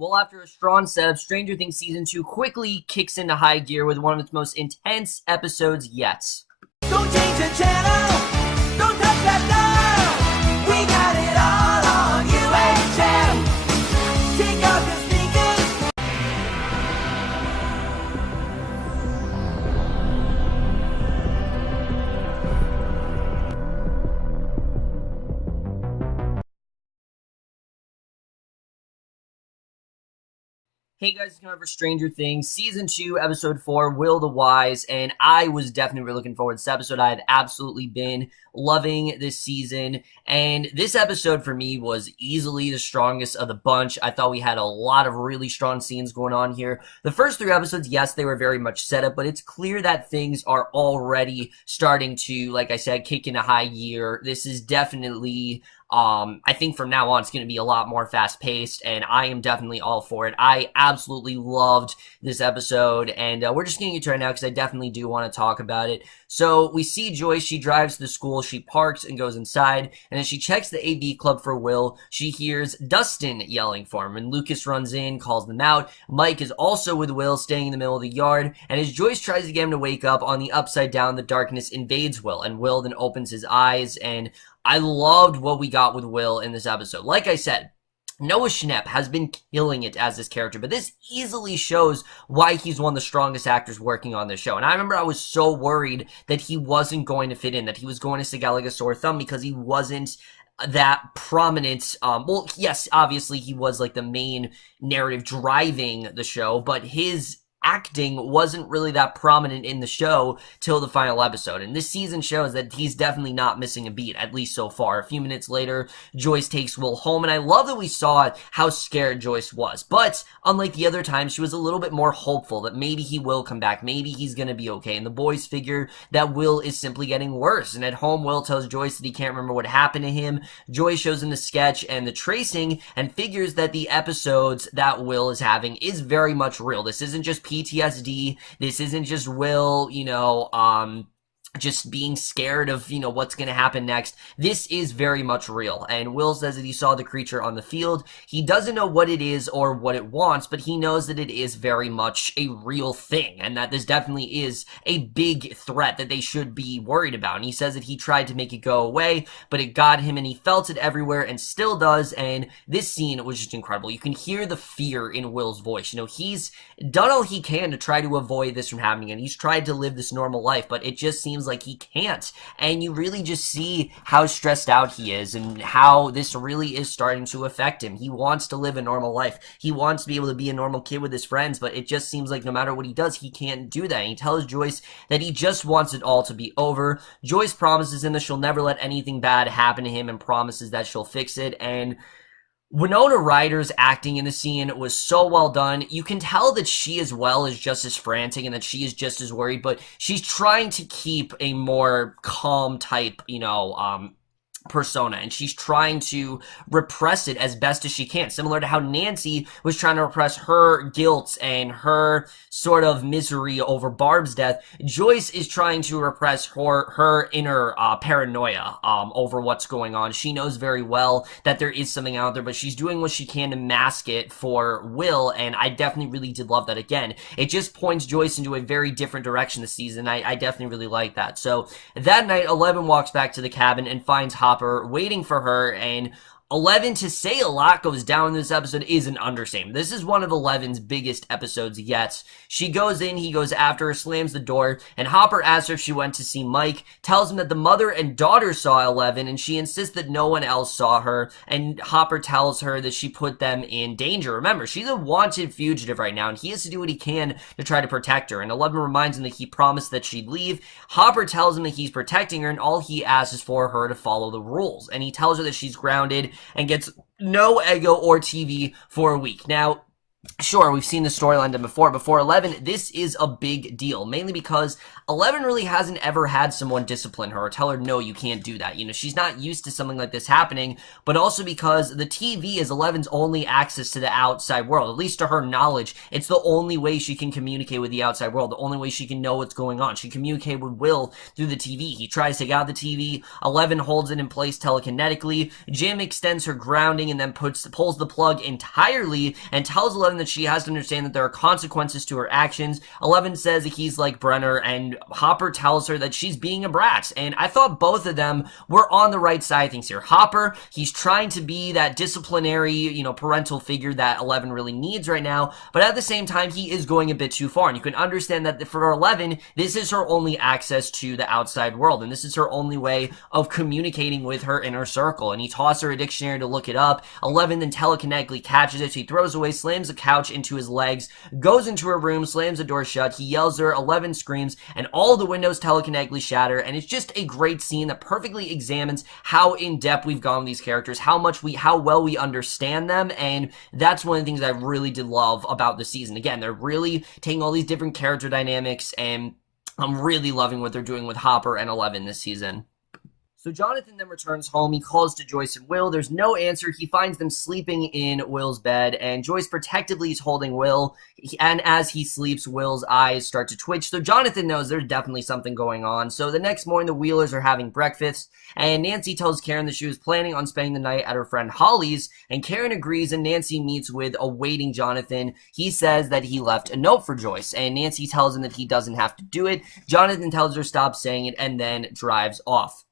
Well, after a strong setup, Stranger Things Season 2 quickly kicks into high gear with one of its most intense episodes yet. Don't change the channel, don't touch that dial. We got it all on UHF. Take off your sneakers. Hey guys, it's going over Stranger Things, Season 2, Episode 4, Will the Wise, and I was definitely really looking forward to this episode. I had absolutely been loving this season, and this episode for me was easily the strongest of the bunch. I thought we had a lot of really strong scenes going on here. The first 3 episodes, yes, they were very much set up, but it's clear that things are already starting to, like I said, kick into high gear. This is definitely... I think from now on it's going to be a lot more fast-paced, and I am definitely all for it. I absolutely loved this episode, and we're just getting into it right now because I definitely do want to talk about it. So we see Joyce, she drives to the school, she parks and goes inside, and as she checks the AV club for Will, she hears Dustin yelling for him, and Lucas runs in, calls them out. Mike is also with Will, staying in the middle of the yard, and as Joyce tries to get him to wake up, on the upside down, the darkness invades Will, and Will then opens his eyes, and I loved what we got with Will in this episode. Like I said, Noah Schnapp has been killing it as this character, but this easily shows why he's one of the strongest actors working on this show. And I remember I was so worried that he wasn't going to fit in, that he was going to stick out like a sore thumb because he wasn't that prominent. Well, yes, obviously he was like the main narrative driving the show, but his acting wasn't really that prominent in the show till the final episode, and this season shows that he's definitely not missing a beat, at least so far. A few minutes later, Joyce takes Will home, and I love that we saw how scared Joyce was, but unlike the other times, she was a little bit more hopeful that maybe he will come back, maybe he's gonna be okay, and the boys figure that Will is simply getting worse, and at home, Will tells Joyce that he can't remember what happened to him. Joyce shows him the sketch and the tracing, and figures that the episodes that Will is having is very much real. This isn't just PTSD. This isn't just Will, just being scared of, what's going to happen next. This is very much real. And Will says that he saw the creature on the field. He doesn't know what it is or what it wants, but he knows that it is very much a real thing, and that this definitely is a big threat that they should be worried about. And he says that he tried to make it go away, but it got him, and he felt it everywhere and still does. And this scene was just incredible. You can hear the fear in Will's voice. He's done all he can to try to avoid this from happening, and he's tried to live this normal life, but it just seems like he can't. And you really just see how stressed out he is and how this really is starting to affect him. He wants to live a normal life. He wants to be able to be a normal kid with his friends, but it just seems like no matter what he does, he can't do that. And he tells Joyce that he just wants it all to be over. Joyce promises him that she'll never let anything bad happen to him and promises that she'll fix it. And Winona Ryder's acting in the scene was so well done. You can tell that she as well is just as frantic and that she is just as worried, but she's trying to keep a more calm type, persona, and she's trying to repress it as best as she can, similar to how Nancy was trying to repress her guilt and her sort of misery over Barb's death. Joyce is trying to repress her inner paranoia over what's going on. She knows very well that there is something out there, but she's doing what she can to mask it for Will, and I definitely really did love that. Again, it just points Joyce into a very different direction this season. I definitely really like that. So that night, 11 walks back to the cabin and finds Hopper waiting for her, and 11, to say a lot goes down in this episode is an understatement. This is one of 11's biggest episodes yet. She goes in, he goes after her, slams the door, and Hopper asks her if she went to see Mike, tells him that the mother and daughter saw 11, and she insists that no one else saw her, and Hopper tells her that she put them in danger. Remember, she's a wanted fugitive right now, and he has to do what he can to try to protect her, and 11 reminds him that he promised that she'd leave. Hopper tells him that he's protecting her, and all he asks is for her to follow the rules, and he tells her that she's grounded and gets no Eggo or TV for a week. Now, Sure, we've seen the storyline done before, but for 11, this is a big deal, mainly because 11 really hasn't ever had someone discipline her or tell her, no, you can't do that. You know, she's not used to something like this happening, but also because the TV is 11's only access to the outside world, at least to her knowledge. It's the only way she can communicate with the outside world, the only way she can know what's going on. She communicates with Will through the TV. He tries to take out the TV, 11 holds it in place telekinetically, Jim extends her grounding and then pulls the plug entirely and tells 11 that she has to understand that there are consequences to her actions. 11 says that he's like Brenner, and Hopper tells her that she's being a brat. And I thought both of them were on the right side of things here. Hopper, he's trying to be that disciplinary, you know, parental figure that 11 really needs right now, but at the same time, he is going a bit too far. And you can understand that for 11, this is her only access to the outside world, and this is her only way of communicating with her inner circle. And he tosses her a dictionary to look it up. 11 then telekinetically catches it. She throws away, slams the couch into his legs, goes into her room, slams the door shut. He yells at her, 11 screams, and all the windows telekinetically shatter. And it's just a great scene that perfectly examines how in depth we've gone with these characters, how well we understand them. And that's one of the things I really did love about the season. Again, they're really taking all these different character dynamics, and I'm really loving what they're doing with Hopper and 11 this season. So Jonathan then returns home. He calls to Joyce and Will. There's no answer. He finds them sleeping in Will's bed, and Joyce protectively is holding Will. And as he sleeps, Will's eyes start to twitch. So Jonathan knows there's definitely something going on. So the next morning, the Wheelers are having breakfast, and Nancy tells Karen that she was planning on spending the night at her friend Holly's, and Karen agrees, and Nancy meets with awaiting Jonathan. He says that he left a note for Joyce, and Nancy tells him that he doesn't have to do it. Jonathan tells her stop saying it, and then drives off.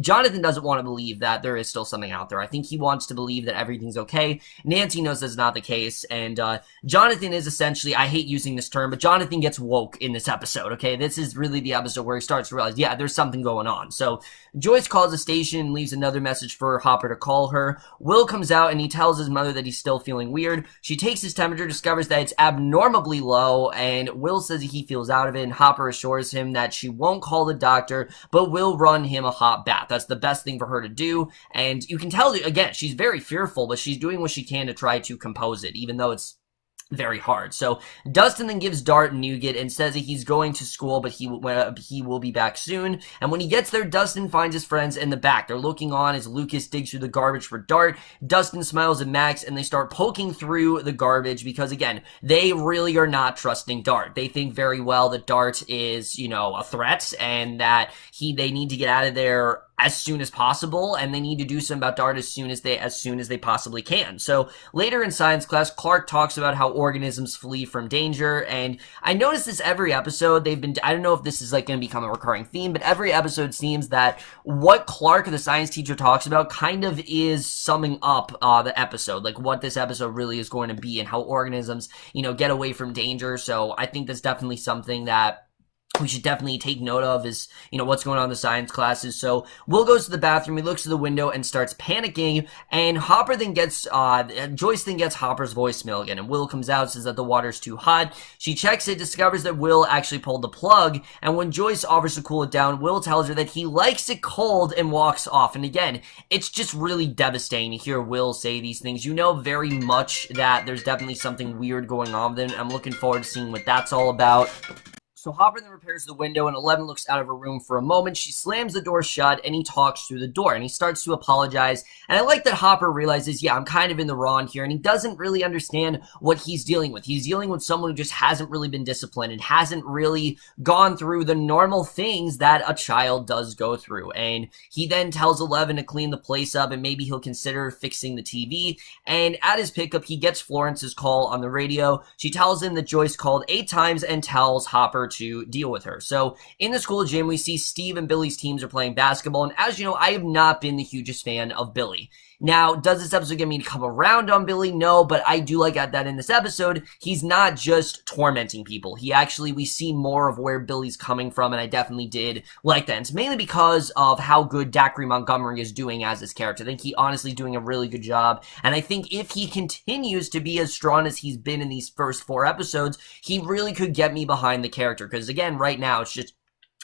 Jonathan doesn't want to believe that there is still something out there. I think he wants to believe that everything's okay. Nancy knows that's not the case, and Jonathan is essentially, I hate using this term, but Jonathan gets woke in this episode, okay? This is really the episode where he starts to realize, yeah, there's something going on. So Joyce calls the station and leaves another message for Hopper to call her. Will comes out and he tells his mother that he's still feeling weird. She takes his temperature, discovers that it's abnormally low, and Will says he feels out of it, and Hopper assures him that she won't call the doctor, but will run him a hot bath. That's the best thing for her to do, and you can tell, again, she's very fearful, but she's doing what she can to try to compose it, even though it's very hard. So Dustin then gives Dart nougat and says that he's going to school, but he will be back soon. And when he gets there, Dustin finds his friends in the back. They're looking on as Lucas digs through the garbage for Dart. Dustin smiles at Max, and they start poking through the garbage because, again, they really are not trusting Dart. They think very well that Dart is, a threat, and that they need to get out of there as soon as possible, and they need to do something about Dart as soon as they possibly can. So later in science class, Clark talks about how organisms flee from danger, and I notice this every episode. I don't know if this is going to become a recurring theme, but every episode seems that what Clark, the science teacher, talks about kind of is summing up the episode, like what this episode really is going to be, and how organisms, get away from danger. So I think that's definitely something that we should definitely take note of is, what's going on in the science classes. So Will goes to the bathroom, he looks to the window and starts panicking, and Joyce then gets Hopper's voicemail again, and Will comes out, says that the water's too hot. She checks it, discovers that Will actually pulled the plug, and when Joyce offers to cool it down, Will tells her that he likes it cold and walks off. And again, it's just really devastating to hear Will say these things. Very much that there's definitely something weird going on with him. I'm looking forward to seeing what that's all about. So Hopper then repairs the window, and 11 looks out of her room for a moment. She slams the door shut, and he talks through the door, and he starts to apologize. And I like that Hopper realizes, yeah, I'm kind of in the wrong here, and he doesn't really understand what he's dealing with. He's dealing with someone who just hasn't really been disciplined and hasn't really gone through the normal things that a child does go through. And he then tells 11 to clean the place up, and maybe he'll consider fixing the TV. And at his pickup, he gets Florence's call on the radio. She tells him that Joyce called 8 times and tells Hopper to deal with her. So in the school gym, we see Steve and Billy's teams are playing basketball, and as you know, I have not been the hugest fan of Billy. Now, does this episode get me to come around on Billy? No, but I do like that in this episode, he's not just tormenting people. We see more of where Billy's coming from, and I definitely did like that. And it's mainly because of how good Dacre Montgomery is doing as his character. I think he honestly is doing a really good job, and I think if he continues to be as strong as he's been in these first 4 episodes, he really could get me behind the character, because again, right now, it's just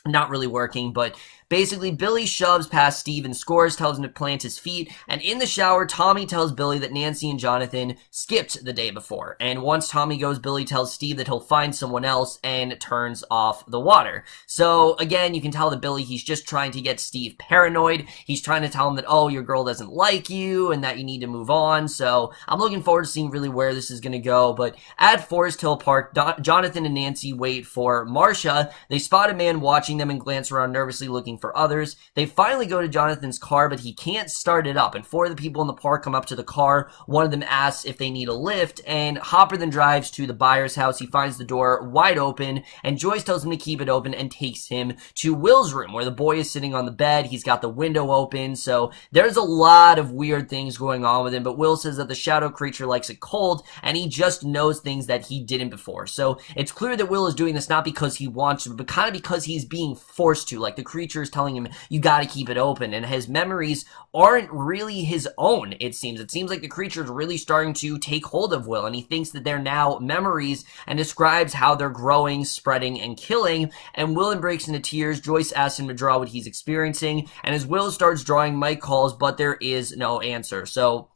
not really working. But basically Billy shoves past Steve and scores, tells him to plant his feet, and in the shower, Tommy tells Billy that Nancy and Jonathan skipped the day before. And once Tommy goes, Billy tells Steve that he'll find someone else and turns off the water. So again, you can tell that Billy, he's just trying to get Steve paranoid. He's trying to tell him that, oh, your girl doesn't like you and that you need to move on. So I'm looking forward to seeing really where this is going to go. But at Forest Hill Park, Jonathan and Nancy wait for Marcia. They spot a man watching them and glance around nervously looking for others. They finally go to Jonathan's car, but he can't start it up. And four of the people in the park come up to the car. One of them asks if they need a lift, and Hopper then drives to the buyer's house. He finds the door wide open, and Joyce tells him to keep it open and takes him to Will's room, where the boy is sitting on the bed. He's got the window open, so there's a lot of weird things going on with him, but Will says that the shadow creature likes it cold, and he just knows things that he didn't before. So it's clear that Will is doing this not because he wants to, but kind of because he's being forced to. Like, the creature is telling him, you gotta keep it open, and his memories aren't really his own, it seems. It seems like the creature is really starting to take hold of Will, and he thinks that they're now memories and describes how they're growing, spreading, and killing. And Will then breaks into tears. Joyce asks him to draw what he's experiencing, and as Will starts drawing, Mike calls, but there is no answer. So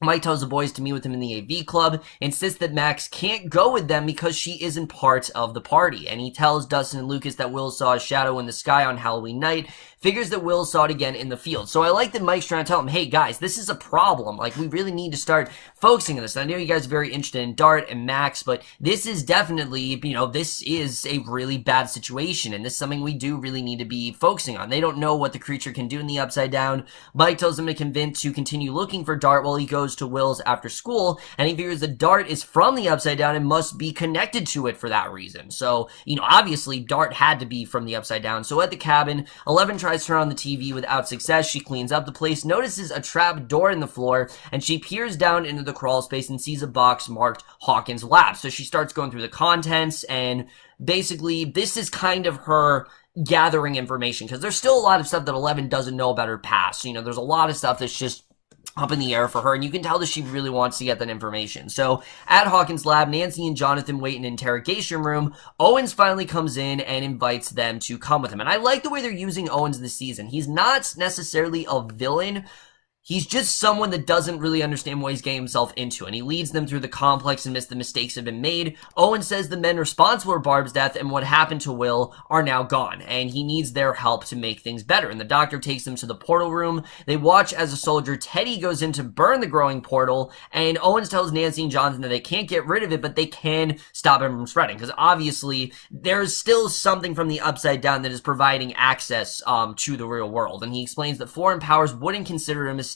Mike tells the boys to meet with him in the AV club, insists that Max can't go with them because she isn't part of the party, and he tells Dustin and Lucas that Will saw a shadow in the sky on Halloween night, figures that Will saw it again in the field. So I like that Mike's trying to tell him, hey guys, this is a problem. Like, we really need to start focusing on this. And I know you guys are very interested in Dart and Max, but this is definitely, this is a really bad situation, and this is something we do really need to be focusing on. They don't know what the creature can do in the Upside Down. Mike tells them to continue looking for Dart while he goes to Will's after school, and he figures that Dart is from the Upside Down and must be connected to it for that reason. So, obviously Dart had to be from the Upside Down. So at the cabin, 11 tries to turn on the TV without success. She cleans up the place, notices a trap door in the floor, and she peers down into the crawl space and sees a box marked Hawkins Lab. So she starts going through the contents, and basically this is kind of her gathering information, because there's still a lot of stuff that 11 doesn't know about her past. There's a lot of stuff that's just up in the air for her, and you can tell that she really wants to get that information. So at Hawkins' lab, Nancy and Jonathan wait in an interrogation room. Owens finally comes in and invites them to come with him, and I like the way they're using Owens this season. He's not necessarily a villain. He's just someone that doesn't really understand what he's getting himself into, and he leads them through the complex and the mistakes have been made. Owen says the men responsible for Barb's death and what happened to Will are now gone, and he needs their help to make things better. And the doctor takes them to the portal room. They watch as a soldier, Teddy, goes in to burn the growing portal, and Owens tells Nancy and Jonathan that they can't get rid of it, but they can stop it from spreading, because obviously there's still something from the Upside Down that is providing access to the real world. And he explains that foreign powers wouldn't consider it a mistake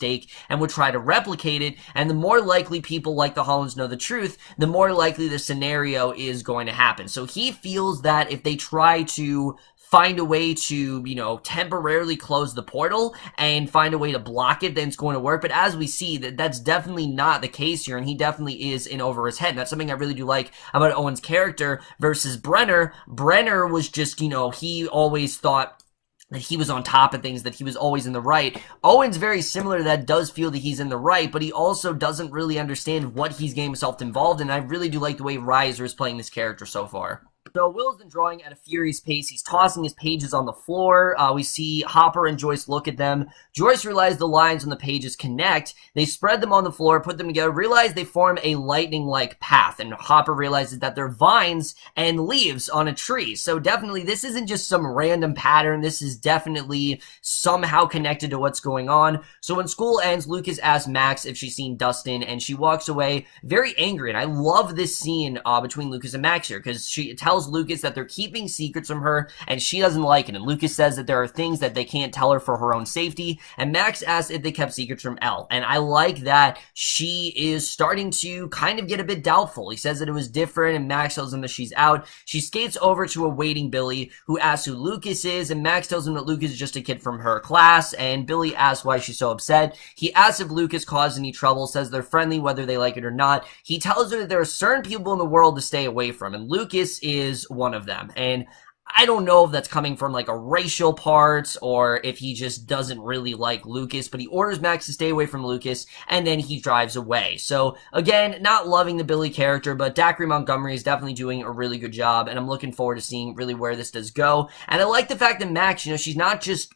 and would try to replicate it, and the more likely people like the Hollands know the truth, the more likely the scenario is going to happen. So he feels that if they try to find a way to, temporarily close the portal and find a way to block it, then it's going to work. But as we see, that's definitely not the case here, and he definitely is in over his head. And that's something I really do like about Owen's character versus Brenner. Brenner was just, he always thought that he was on top of things, that he was always in the right. Owen's very similar to that, does feel that he's in the right, but he also doesn't really understand what he's getting himself involved in. I really do like the way Reiser is playing this character so far. So Will's been drawing at a furious pace. He's tossing his pages on the floor. We see Hopper and Joyce look at them. Joyce realizes the lines on the pages connect. They spread them on the floor, put them together, realize they form a lightning-like path. And Hopper realizes that they're vines and leaves on a tree. So definitely, this isn't just some random pattern. This is definitely somehow connected to what's going on. So when school ends, Lucas asks Max if she's seen Dustin, and she walks away very angry. And I love this scene between Lucas and Max here, because she tells Lucas that they're keeping secrets from her, and she doesn't like it. And Lucas says that there are things that they can't tell her for her own safety. And Max asks if they kept secrets from Elle. And I like that she is starting to kind of get a bit doubtful. He says that it was different, and Max tells him that she's out. She skates over to a waiting Billy, who asks who Lucas is, and Max tells him that Lucas is just a kid from her class, and Billy asks why she's so upset. He asks if Lucas caused any trouble, says they're friendly whether they like it or not. He tells her that there are certain people in the world to stay away from, and Lucas is one of them. And I don't know if that's coming from like a racial part or if he just doesn't really like Lucas, but he orders Max to stay away from Lucas, and then he drives away. So again, not loving the Billy character, but Dacre Montgomery is definitely doing a really good job, and I'm looking forward to seeing really where this does go. And I like the fact that Max, she's not just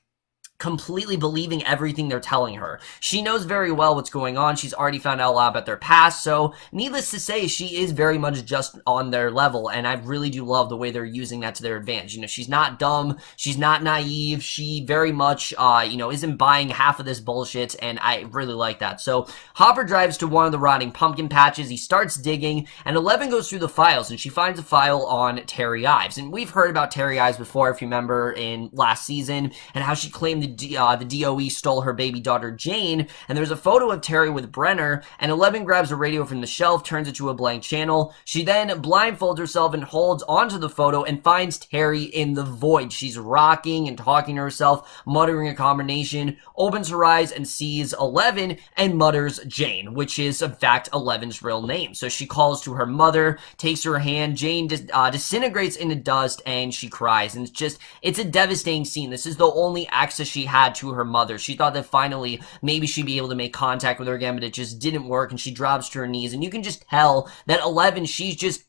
completely believing everything they're telling her. She knows very well what's going on. She's already found out a lot about their past, so needless to say, she is very much just on their level, and I really do love the way they're using that to their advantage. You know, she's not dumb, she's not naive, she very much, isn't buying half of this bullshit, and I really like that. So Hopper drives to one of the rotting pumpkin patches, he starts digging, and Eleven goes through the files, and she finds a file on Terry Ives. And we've heard about Terry Ives before, if you remember, in last season, and how she claimed the DOE stole her baby daughter Jane, and there's a photo of Terry with Brenner, and Eleven grabs a radio from the shelf, turns it to a blank channel. She then blindfolds herself and holds onto the photo and finds Terry in the void. She's rocking and talking to herself, muttering a combination, opens her eyes and sees Eleven and mutters Jane, which is in fact Eleven's real name. So she calls to her mother, takes her hand, Jane disintegrates into dust, and she cries. And it's a devastating scene. This is the only access she had to her mother. She thought that finally maybe she'd be able to make contact with her again, but it just didn't work, and she drops to her knees, and you can just tell that Eleven, she's just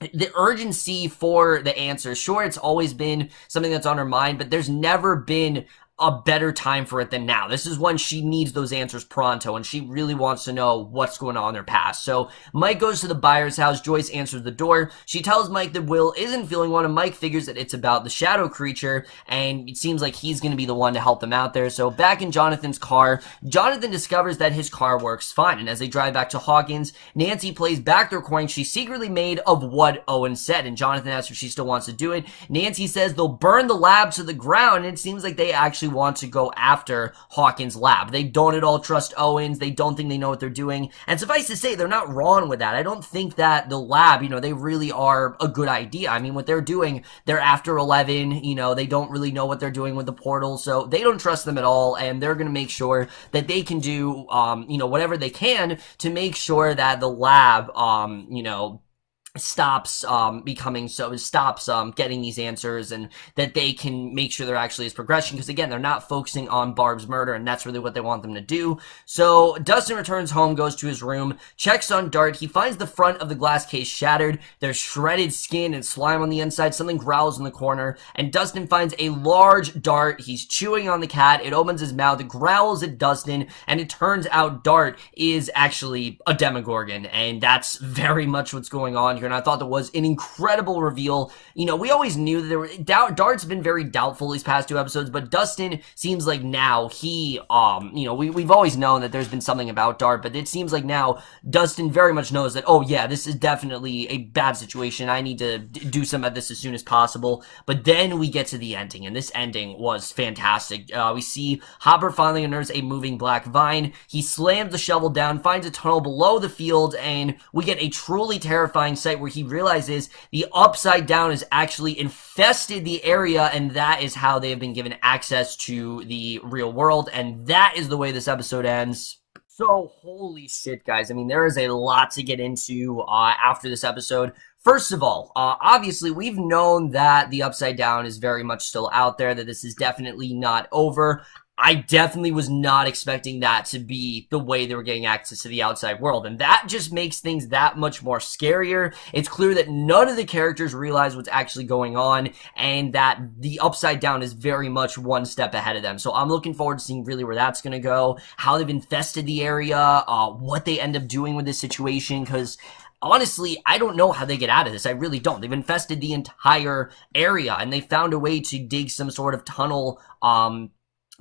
the urgency for the answer. Sure, it's always been something that's on her mind, but there's never been a better time for it than now. This is when she needs those answers pronto, and she really wants to know what's going on in their past. So Mike goes to the Byers' house. Joyce answers the door. She tells Mike that Will isn't feeling well, and Mike figures that it's about the shadow creature, and it seems like he's going to be the one to help them out there. So back in Jonathan's car, Jonathan discovers that his car works fine, and as they drive back to Hawkins, Nancy plays back the recording she secretly made of what Owen said, and Jonathan asks if she still wants to do it. Nancy says they'll burn the lab to the ground, and it seems like they actually want to go after Hawkins' lab. They don't at all trust Owens. They don't think they know what they're doing. And suffice to say, they're not wrong with that. I don't think that the lab, they really are a good idea. I mean, what they're doing, they're after 11, they don't really know what they're doing with the portal, so they don't trust them at all, and they're going to make sure that they can do, whatever they can to make sure that the lab, stops getting these answers, and that they can make sure there actually is progression, because again, they're not focusing on Barb's murder, and that's really what they want them to do. So Dustin returns home, goes to his room, checks on Dart. He finds the front of the glass case shattered. There's shredded skin and slime on the inside. Something growls in the corner, and Dustin finds a large Dart. He's chewing on the cat. It opens his mouth, it growls at Dustin, and it turns out Dart is actually a Demogorgon, and that's very much what's going on here. And I thought that was an incredible reveal. We always knew that Dart's been very doubtful these past 2 episodes, but Dustin seems like now he, we've always known that there's been something about Dart, but it seems like now Dustin very much knows that, oh yeah, this is definitely a bad situation. I need to do some of this as soon as possible. But then we get to the ending, and this ending was fantastic. We see Hopper finally unearths a moving black vine. He slams the shovel down, finds a tunnel below the field, and we get a truly terrifying sight where he realizes the Upside Down has actually infested the area, and that is how they have been given access to the real world, and that is the way this episode ends. So, holy shit, guys. I mean, there is a lot to get into after this episode. First of all, obviously, we've known that the Upside Down is very much still out there, that this is definitely not over. I definitely was not expecting that to be the way they were getting access to the outside world, and that just makes things that much more scarier. It's clear that none of the characters realize what's actually going on, and that the Upside Down is very much one step ahead of them. So I'm looking forward to seeing really where that's going to go, how they've infested the area, what they end up doing with this situation, because honestly, I don't know how they get out of this. I really don't. They've infested the entire area, and they found a way to dig some sort of tunnel,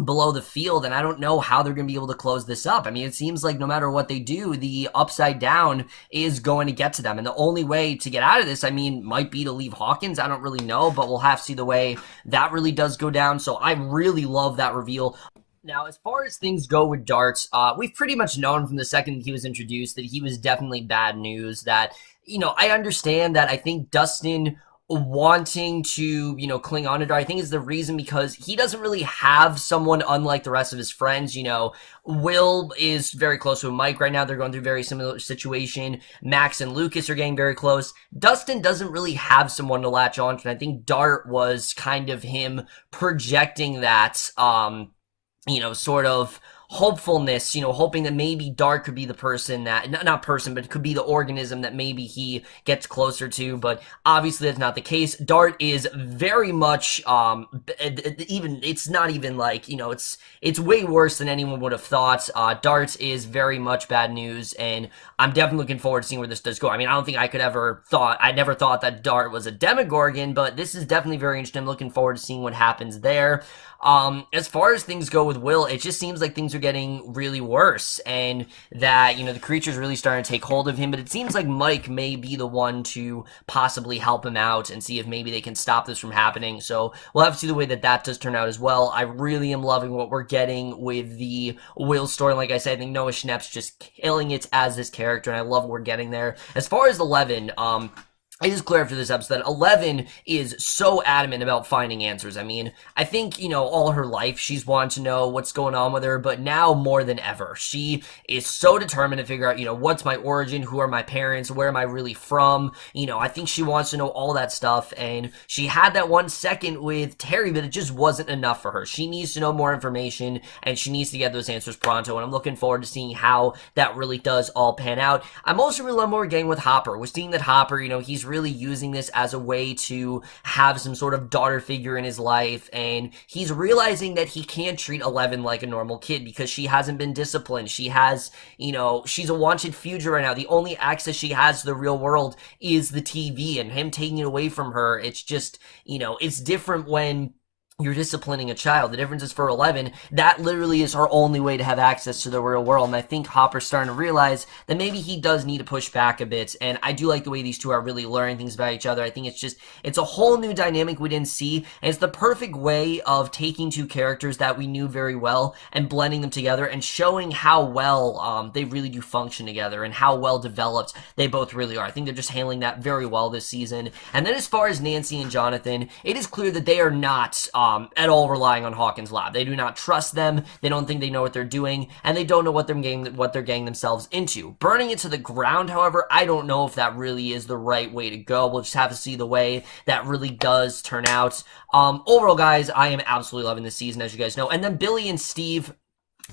below the field, and I don't know how they're going to be able to close this up. I mean, it seems like no matter what they do, the Upside Down is going to get to them, and the only way to get out of this, I mean, might be to leave Hawkins. I don't really know, but we'll have to see the way that really does go down. So I really love that reveal. Now, as far as things go with Darts, we've pretty much known from the second he was introduced that he was definitely bad news. That, I understand that. I think Dustin wanting to, cling on to Dart, I think is the reason, because he doesn't really have someone unlike the rest of his friends. Will is very close to Mike right now. They're going through a very similar situation. Max and Lucas are getting very close. Dustin doesn't really have someone to latch on to, and I think Dart was kind of him projecting that, sort of hopefulness, hoping that maybe Dart could be the person that, not person, but could be the organism that maybe he gets closer to, but obviously that's not the case. Dart is very much, it's not even like, it's way worse than anyone would have thought. Dart is very much bad news, and I'm definitely looking forward to seeing where this does go. I mean, I don't think I never thought that Dart was a Demogorgon, but this is definitely very interesting. I'm looking forward to seeing what happens there. As far as things go with Will, it just seems like things are getting really worse, and that, the creature's really starting to take hold of him, but it seems like Mike may be the one to possibly help him out and see if maybe they can stop this from happening. So we'll have to see the way that does turn out as well. I really am loving what we're getting with the Will story. Like I said, I think Noah Schnapp's just killing it as this character, and I love what we're getting there. As far as 11, it is clear after this episode that 11 is so adamant about finding answers. I mean, I think, all her life she's wanted to know what's going on with her, but now more than ever, she is so determined to figure out, what's my origin, who are my parents, where am I really from? I think she wants to know all that stuff, and she had that 1 second with Terry, but it just wasn't enough for her. She needs to know more information, and she needs to get those answers pronto, and I'm looking forward to seeing how that really does all pan out. I'm also really loving what we're getting with Hopper. We're seeing that Hopper, he's really using this as a way to have some sort of daughter figure in his life, and he's realizing that he can't treat 11 like a normal kid because she hasn't been disciplined. She has, she's a wanted fugitive right now. The only access she has to the real world is the TV, and him taking it away from her, it's just, it's different when you're disciplining a child. The difference is for 11, that literally is her only way to have access to the real world. And I think Hopper's starting to realize that maybe he does need to push back a bit. And I do like the way these two are really learning things about each other. I think it's a whole new dynamic we didn't see. And it's the perfect way of taking two characters that we knew very well and blending them together and showing how well they really do function together and how well developed they both really are. I think they're just handling that very well this season. And then as far as Nancy and Jonathan, it is clear that they are not at all relying on Hawkins' lab. They do not trust them. They don't think they know what they're doing, and they don't know what they're getting themselves into. Burning it to the ground, however, I don't know if that really is the right way to go. We'll just have to see the way that really does turn out. Overall, guys, I am absolutely loving this season, as you guys know. And then Billy and Steve.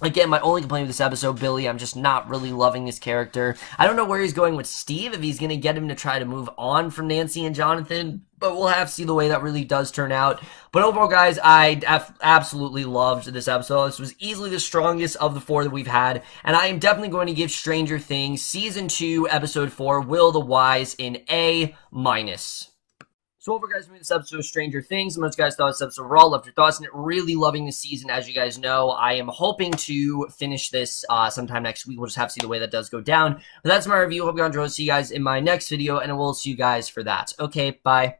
Again, my only complaint with this episode, Billy, I'm just not really loving this character. I don't know where he's going with Steve, if he's going to get him to try to move on from Nancy and Jonathan, but we'll have to see the way that really does turn out. But overall, guys, I absolutely loved this episode. This was easily the strongest of the 4 that we've had, and I am definitely going to give Stranger Things Season 2, Episode 4, Will the Wise, an A-. So overall, guys, this episode of Stranger Things. Most guys thought this episode overall. Left your thoughts on it. Really loving this season, as you guys know. I am hoping to finish this sometime next week. We'll just have to see the way that does go down. But that's my review. Hope you enjoyed. See you guys in my next video, and I will see you guys for that. Okay, bye.